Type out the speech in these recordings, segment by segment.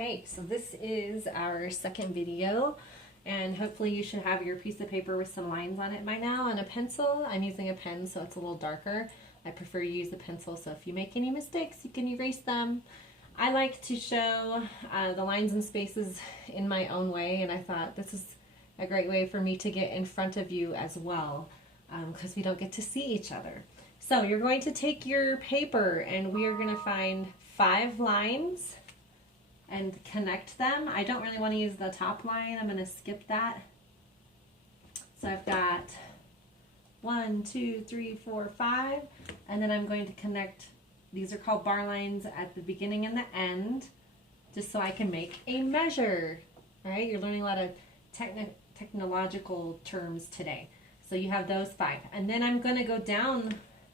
Okay, so this is our second video, and hopefully you should have your piece of paper with some lines on it by now and a pencil. I'm using a pen so it's a little darker. I prefer you use a pencil, so if you make any mistakes you can erase them. I like to show the lines and spaces in my own way, and I thought this is a great way for me to get in front of you as well, because we don't get to see each other. So you're going to take your paper and we are going to find 5 lines and connect them. I don't really want to use the top line. I'm going to skip that. So I've got 1, 2, 3, 4, 5, and then I'm going to connect. These are called bar lines at the beginning and the end, just so I can make a measure. All right, you're learning a lot of technological terms today. So you have those 5, and then I'm going to go down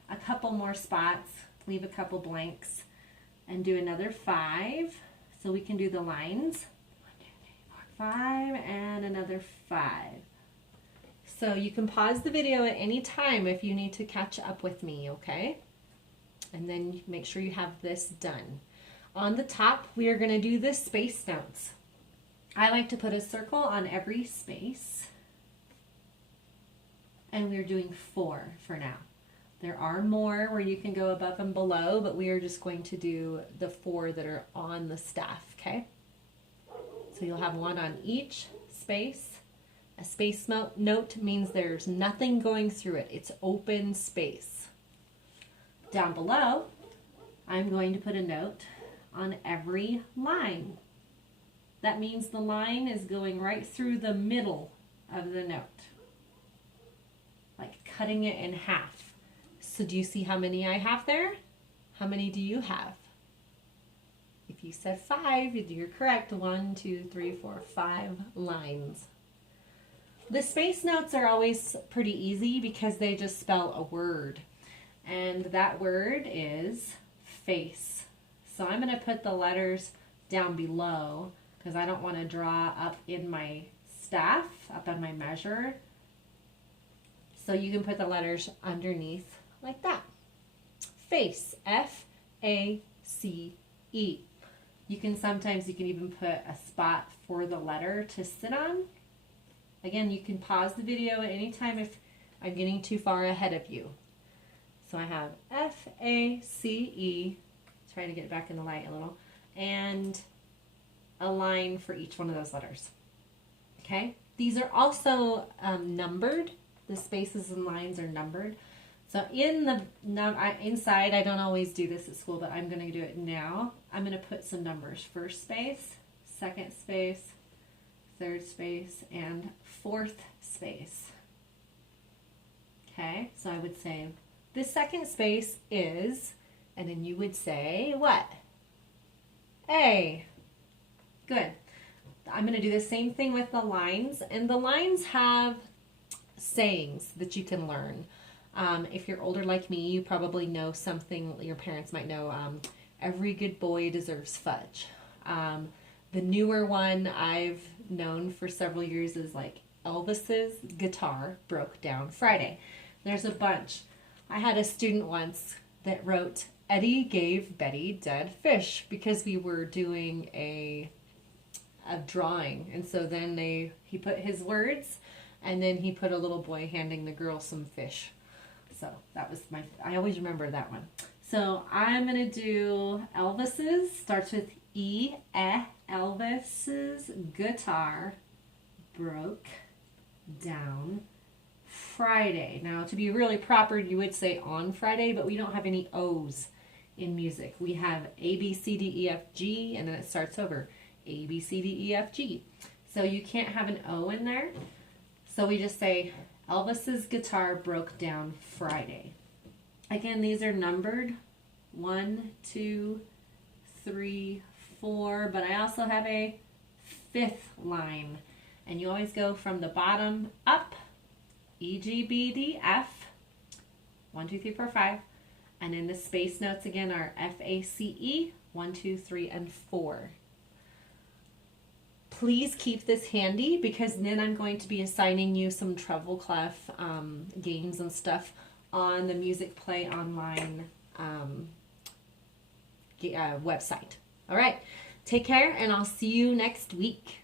a couple more spots, leave a couple blanks, and do another 5. So we can do the lines. 1, 2, 3, 4, 5, and another 5. So you can pause the video at any time if you need to catch up with me, okay? And then make sure you have this done. On the top, we are going to do the space notes. I like to put a circle on every space. And we're doing 4 for now. There are more where you can go above and below, but we are just going to do the 4 that are on the staff, okay? So you'll have 1 on each space. A space note means there's nothing going through it. It's open space. Down below, I'm going to put a note on every line. That means the line is going right through the middle of the note, like cutting it in half. So do you see how many I have there? How many do you have? If you said 5, you're correct. 1, 2, 3, 4, 5 lines. The space notes are always pretty easy because they just spell a word. And that word is face. So I'm going to put the letters down below because I don't want to draw up in my staff, up on my measure. So you can put the letters underneath like that. Face, F-A-C-E. You can even put a spot for the letter to sit on. Again, you can pause the video at any time if I'm getting too far ahead of you. So I have F-A-C-E, try to get back in the light a little, and a line for each one of those letters. Okay? These are also numbered. The spaces and lines are numbered. So in the inside, I don't always do this at school, but I'm going to do it now. I'm going to put some numbers. First space, second space, third space, and fourth space. Okay, so I would say the second space is, and then you would say what? A. Good. I'm going to do the same thing with the lines, and the lines have sayings that you can learn. If you're older like me, you probably know something your parents might know. Every good boy deserves fudge. The newer one I've known for several years is like Elvis's guitar broke down Friday. There's a bunch. I had a student once that wrote, Eddie gave Betty dead fish, because we were doing a drawing. And so then he put his words, and then he put a little boy handing the girl some fish. So that was I always remember that one. So I'm going to do Elvis's, starts with E, Elvis's guitar broke down Friday. Now to be really proper, you would say on Friday, but we don't have any O's in music. We have A, B, C, D, E, F, G, and then it starts over. A, B, C, D, E, F, G. So you can't have an O in there. So we just say Elvis's guitar broke down Friday. Again, these are numbered 1, 2, 3, 4, but I also have a 5th line. And you always go from the bottom up, E, G, B, D, F, 1, 2, 3, 4, 5. And then the space notes again are F, A, C, E, 1, 2, 3, and 4. Please keep this handy because then I'm going to be assigning you some treble clef games and stuff on the Music Play Online website. All right, Take care, and I'll see you next week.